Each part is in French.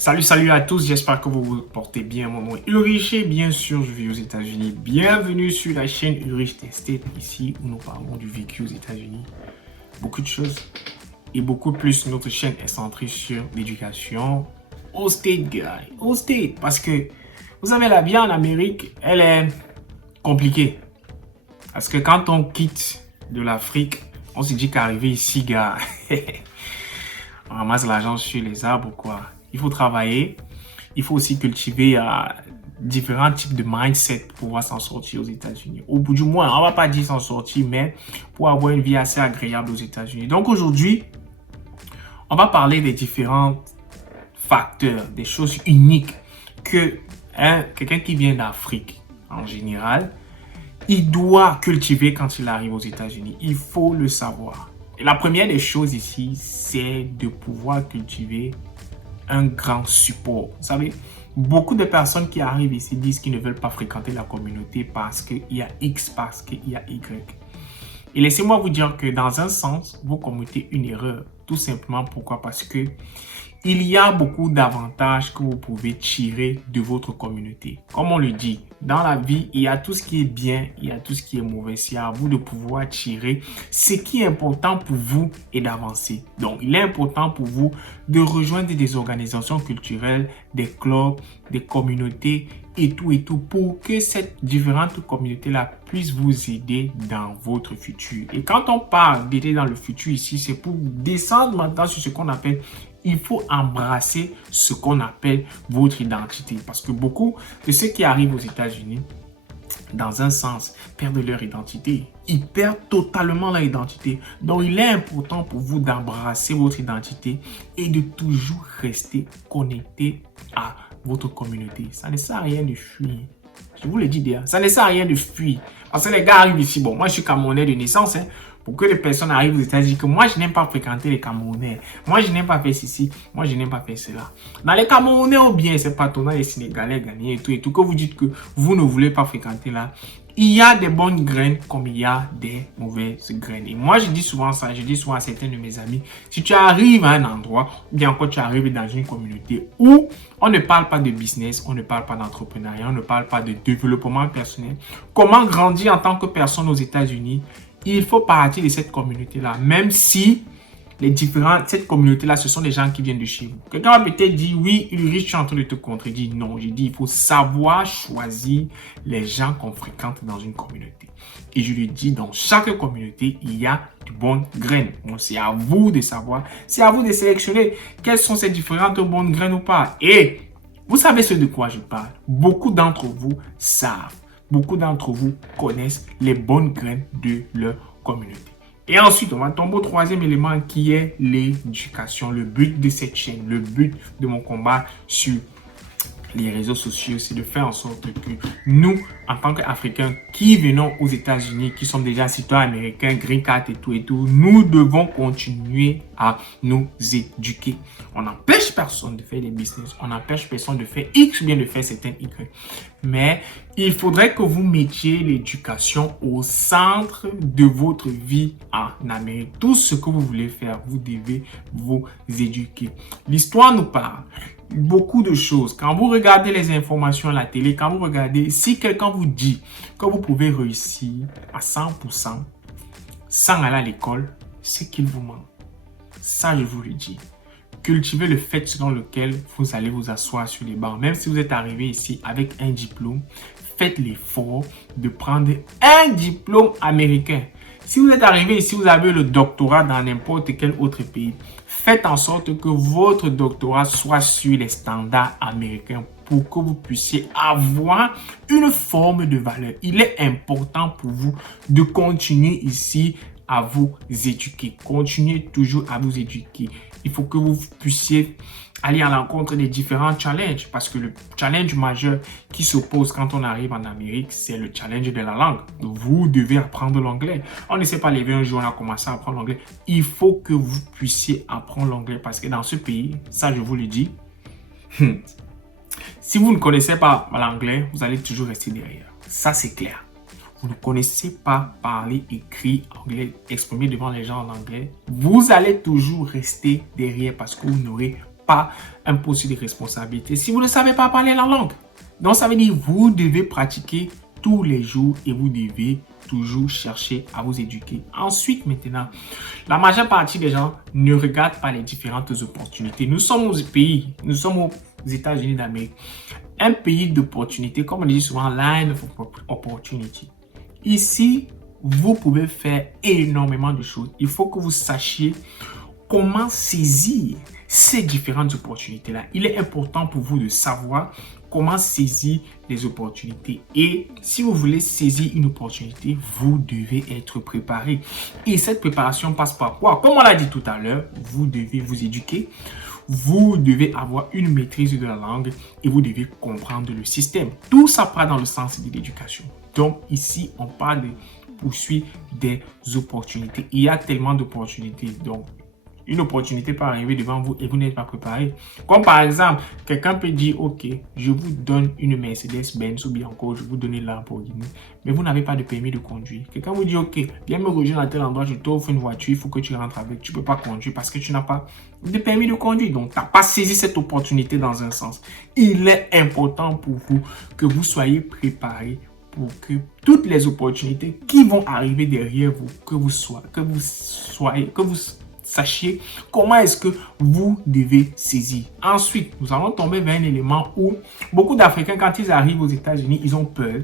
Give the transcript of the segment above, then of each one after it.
Salut à tous, j'espère que vous vous portez bien. Mon nom est Ulrich et bien sûr, je vis aux États-Unis. Bienvenue sur la chaîne Ulrich Tested, ici où nous parlons du vécu aux États-Unis. Beaucoup de choses et beaucoup plus. Notre chaîne est centrée sur l'éducation au State, guy. Au State, parce que vous savez, la vie en Amérique, elle est compliquée. Parce que quand on quitte de l'Afrique, on se dit qu'arriver ici, gars, on ramasse l'argent sur les arbres, quoi. Il faut travailler. Il faut aussi cultiver différents types de mindset pour pouvoir s'en sortir aux États-Unis. Au bout du moins, on ne va pas dire s'en sortir, mais pour avoir une vie assez agréable aux États-Unis. Donc aujourd'hui, on va parler des différents facteurs, des choses uniques que quelqu'un qui vient d'Afrique, en général, il doit cultiver quand il arrive aux États-Unis. Il faut le savoir. Et la première des choses ici, c'est de pouvoir cultiver un grand support. Vous savez, beaucoup de personnes qui arrivent ici disent qu'ils ne veulent pas fréquenter la communauté parce qu'il y a X, parce qu'il y a Y. Et laissez-moi vous dire que dans un sens, vous commettez une erreur. Tout simplement pourquoi? Parce que il y a beaucoup d'avantages que vous pouvez tirer de votre communauté. Comme on le dit, dans la vie, il y a tout ce qui est bien, il y a tout ce qui est mauvais. C'est à vous de pouvoir tirer ce qui est important pour vous et d'avancer. Donc, il est important pour vous de rejoindre des organisations culturelles, des clubs, des communautés et tout pour que cette différente communauté-là puisse vous aider dans votre futur. Et quand on parle d'aider dans le futur ici, c'est pour descendre maintenant sur ce qu'on appelle il faut embrasser ce qu'on appelle votre identité. Parce que beaucoup de ceux qui arrivent aux États-Unis, dans un sens, perdent leur identité. Ils perdent totalement leur identité. Donc, il est important pour vous d'embrasser votre identité et de toujours rester connecté à votre communauté. Ça ne sert à rien de fuir. Je vous le dis déjà, ça ne sert à rien de fuir. Parce que les gars arrivent ici. Bon, moi, je suis Camerounais de naissance, pour que les personnes arrivent aux États-Unis, que moi je n'aime pas fréquenter les Camerounais, moi je n'aime pas faire ceci, moi je n'aime pas faire cela. Dans les Camerounais ou bien c'est pas dans les Sénégalais, Ghanéens et tout, que vous dites que vous ne voulez pas fréquenter là, il y a des bonnes graines comme il y a des mauvaises graines. Et moi je dis souvent ça, je dis souvent à certains de mes amis, si tu arrives à un endroit, ou bien quand tu arrives dans une communauté où on ne parle pas de business, on ne parle pas d'entrepreneuriat, on ne parle pas de développement personnel, comment grandir en tant que personne aux États-Unis, il faut partir de cette communauté-là, même si cette communauté-là, ce sont des gens qui viennent de chez vous. Quelqu'un va peut-être dire, oui, Ulrich, je suis en train de te contredire. Non, j'ai dit, il faut savoir choisir les gens qu'on fréquente dans une communauté. Et je lui dis, dans chaque communauté, il y a de bonnes graines. Bon, c'est à vous de savoir, c'est à vous de sélectionner quelles sont ces différentes bonnes graines ou pas. Et vous savez ce de quoi je parle. Beaucoup d'entre vous savent. Beaucoup d'entre vous connaissent les bonnes graines de leur communauté. Et ensuite, on va tomber au troisième élément qui est l'éducation. Le but de cette chaîne, le but de mon combat sur les réseaux sociaux, c'est de faire en sorte que nous, en tant qu'Africains qui venons aux États-Unis, qui sommes déjà citoyens américains, green card et tout, nous devons continuer à nous éduquer. On n'empêche personne de faire des business, on n'empêche personne de faire X ou bien de faire certains Y. Mais il faudrait que vous mettiez l'éducation au centre de votre vie en Amérique. Tout ce que vous voulez faire, vous devez vous éduquer. L'histoire nous parle beaucoup de choses. Quand vous regardez les informations à la télé, quand vous regardez, si quelqu'un vous dit que vous pouvez réussir à 100% sans aller à l'école, c'est qu'il vous ment. Ça, je vous le dis. Cultivez le fait selon lequel vous allez vous asseoir sur les bancs. Même si vous êtes arrivé ici avec un diplôme, faites l'effort de prendre un diplôme américain. Si vous êtes arrivé ici, vous avez le doctorat dans n'importe quel autre pays, faites en sorte que votre doctorat soit sur les standards américains pour que vous puissiez avoir une forme de valeur. Il est important pour vous de continuer ici à vous éduquer. Continuez toujours à vous éduquer. Il faut que vous puissiez aller à l'encontre des différents challenges parce que le challenge majeur qui s'oppose quand on arrive en Amérique, c'est le challenge de la langue. Vous devez apprendre l'anglais. On ne s'est pas levé un jour, on a commencé à apprendre l'anglais. Il faut que vous puissiez apprendre l'anglais parce que dans ce pays, ça je vous le dis, si vous ne connaissez pas l'anglais, vous allez toujours rester derrière. Ça c'est clair. Vous ne connaissez pas parler, écrire anglais, exprimer devant les gens en anglais, vous allez toujours rester derrière parce que vous n'aurez pas un poste de responsabilité si vous ne savez pas parler la langue. Donc, ça veut dire que vous devez pratiquer tous les jours et vous devez toujours chercher à vous éduquer. Ensuite, maintenant, la majeure partie des gens ne regardent pas les différentes opportunités. Nous sommes aux États-Unis d'Amérique. Un pays d'opportunités, comme on dit souvent, line of opportunity. Ici, vous pouvez faire énormément de choses. Il faut que vous sachiez comment saisir ces différentes opportunités-là. Il est important pour vous de savoir comment saisir les opportunités. Et si vous voulez saisir une opportunité, vous devez être préparé. Et cette préparation passe par quoi? Comme on l'a dit tout à l'heure, vous devez vous éduquer. Vous devez avoir une maîtrise de la langue et vous devez comprendre le système. Tout ça part dans le sens de l'éducation. Donc ici, on parle de poursuivre des opportunités. Il y a tellement d'opportunités. Donc, une opportunité peut arriver devant vous et vous n'êtes pas préparé. Comme par exemple, quelqu'un peut dire, ok, je vous donne une Mercedes-Benz ou bien encore, je vous donne une Lamborghini, mais vous n'avez pas de permis de conduire. Quelqu'un vous dit, ok, viens me rejoindre à tel endroit, je t'offre une voiture, il faut que tu rentres avec. Tu ne peux pas conduire parce que tu n'as pas de permis de conduire. Donc, tu n'as pas saisi cette opportunité dans un sens. Il est important pour vous que vous soyez préparé pour que toutes les opportunités qui vont arriver derrière vous, que vous sachiez comment est-ce que vous devez saisir. Ensuite, nous allons tomber vers un élément où beaucoup d'Africains, quand ils arrivent aux États-Unis, ils ont peur.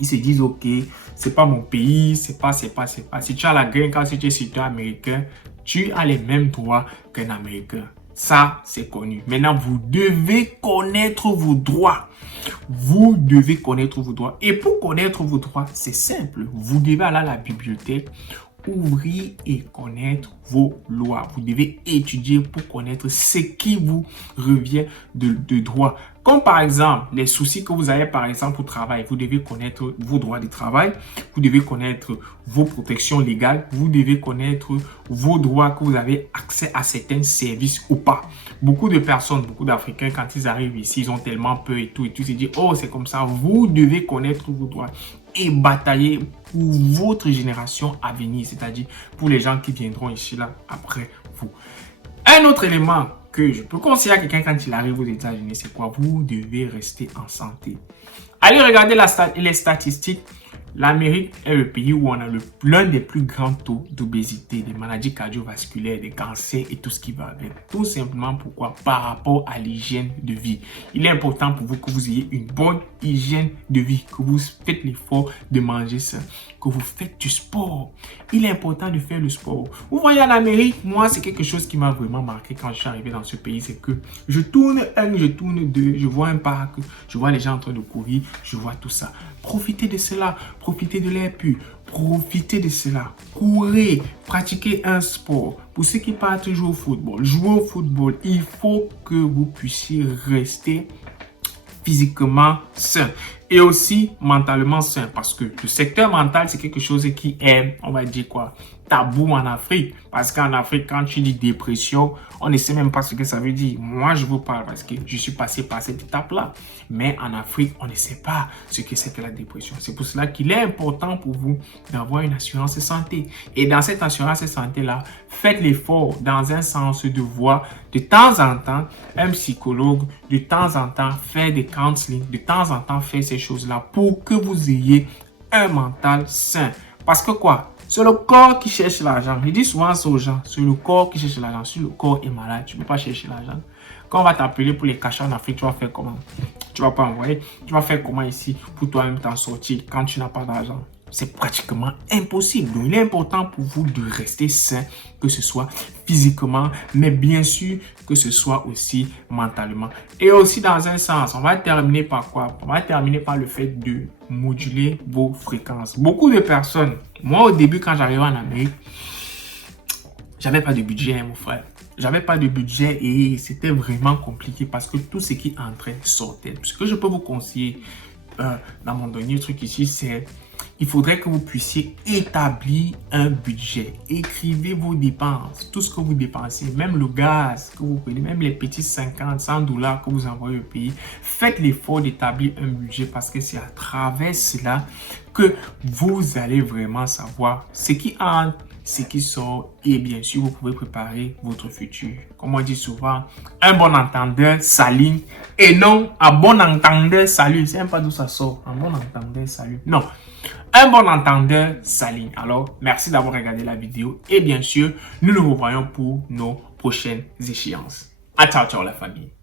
Ils se disent, ok, c'est pas mon pays, c'est pas. Si tu as la green card, si tu es citoyen américain, tu as les mêmes droits qu'un Américain. Ça, c'est connu. Maintenant, vous devez connaître vos droits. Vous devez connaître vos droits. Et pour connaître vos droits, c'est simple. Vous devez aller à la bibliothèque, ouvrir et connaître vos lois. Vous devez étudier pour connaître ce qui vous revient de droit. Comme par exemple, les soucis que vous avez par exemple au travail. Vous devez connaître vos droits de travail. Vous devez connaître vos protections légales. Vous devez connaître vos droits, que vous avez accès à certains services ou pas. Beaucoup de personnes, beaucoup d'Africains, quand ils arrivent ici, ils ont tellement peur et tout. Ils se disent, oh, c'est comme ça. Vous devez connaître vos droits et batailler pour votre génération à venir, c'est-à-dire pour les gens qui viendront ici là après vous. Un autre élément que je peux conseiller à quelqu'un quand il arrive aux États-Unis, c'est quoi? Vous devez rester en santé. Allez regarder les statistiques. L'Amérique est le pays où on a l'un des plus grands taux d'obésité, des maladies cardiovasculaires, des cancers et tout ce qui va avec. Tout simplement pourquoi? Par rapport à l'hygiène de vie. Il est important pour vous que vous ayez une bonne hygiène de vie, que vous faites l'effort de manger sain, que vous faites du sport. Il est important de faire le sport. Vous voyez, en Amérique, moi, c'est quelque chose qui m'a vraiment marqué quand je suis arrivé dans ce pays, c'est que je tourne un, je tourne deux, je vois un parc, je vois les gens en train de courir, je vois tout ça. Profitez de cela, profitez de l'air pur, profitez de cela. Courez, pratiquez un sport. Pour ceux qui partent jouer au football, jouez au football. Il faut que vous puissiez rester physiquement sain et aussi mentalement sain, parce que le secteur mental, c'est quelque chose qui est, on va dire quoi, tabou en Afrique. Parce qu'en Afrique, quand tu dis dépression, on ne sait même pas ce que ça veut dire. Moi, je vous parle parce que je suis passé par cette étape-là. Mais en Afrique, on ne sait pas ce que c'est que la dépression. C'est pour cela qu'il est important pour vous d'avoir une assurance santé. Et dans cette assurance santé-là, faites l'effort dans un sens de voir de temps en temps un psychologue, de temps en temps faire des counseling, de temps en temps faire ces choses-là pour que vous ayez un mental sain. Parce que quoi? C'est le corps qui cherche l'argent. Je dis souvent ça aux gens. C'est le corps qui cherche l'argent. Si le corps est malade, tu ne peux pas chercher l'argent. Quand on va t'appeler pour les cachets en Afrique, tu vas faire comment? Tu ne vas pas envoyer. Tu vas faire comment ici pour toi-même t'en sortir quand tu n'as pas d'argent? C'est pratiquement impossible. Donc, il est important pour vous de rester sain, que ce soit physiquement, mais bien sûr que ce soit aussi mentalement. Et aussi dans un sens, on va terminer par quoi? On va terminer par le fait de moduler vos fréquences. Beaucoup de personnes, moi au début quand j'arrivais en Amérique, j'avais pas de budget, mon frère. J'avais pas de budget et c'était vraiment compliqué parce que tout ce qui entrait sortait. Ce que je peux vous conseiller dans mon dernier truc ici, c'est il faudrait que vous puissiez établir un budget. Écrivez vos dépenses, tout ce que vous dépensez, même le gaz que vous prenez, même les petits 50, 100 $ que vous envoyez au pays. Faites l'effort d'établir un budget parce que c'est à travers cela que vous allez vraiment savoir ce qui entre, ce qui sort et bien sûr, vous pouvez préparer votre futur. Comme on dit souvent, un bon entendeur s'aligne et non un bon entendeur salue. C'est même pas d'où ça sort. Un bon entendeur salue. Non. Un bon entendeur s'aligne. Alors, merci d'avoir regardé la vidéo et bien sûr, nous nous revoyons pour nos prochaines échéances. À ciao, ciao la famille.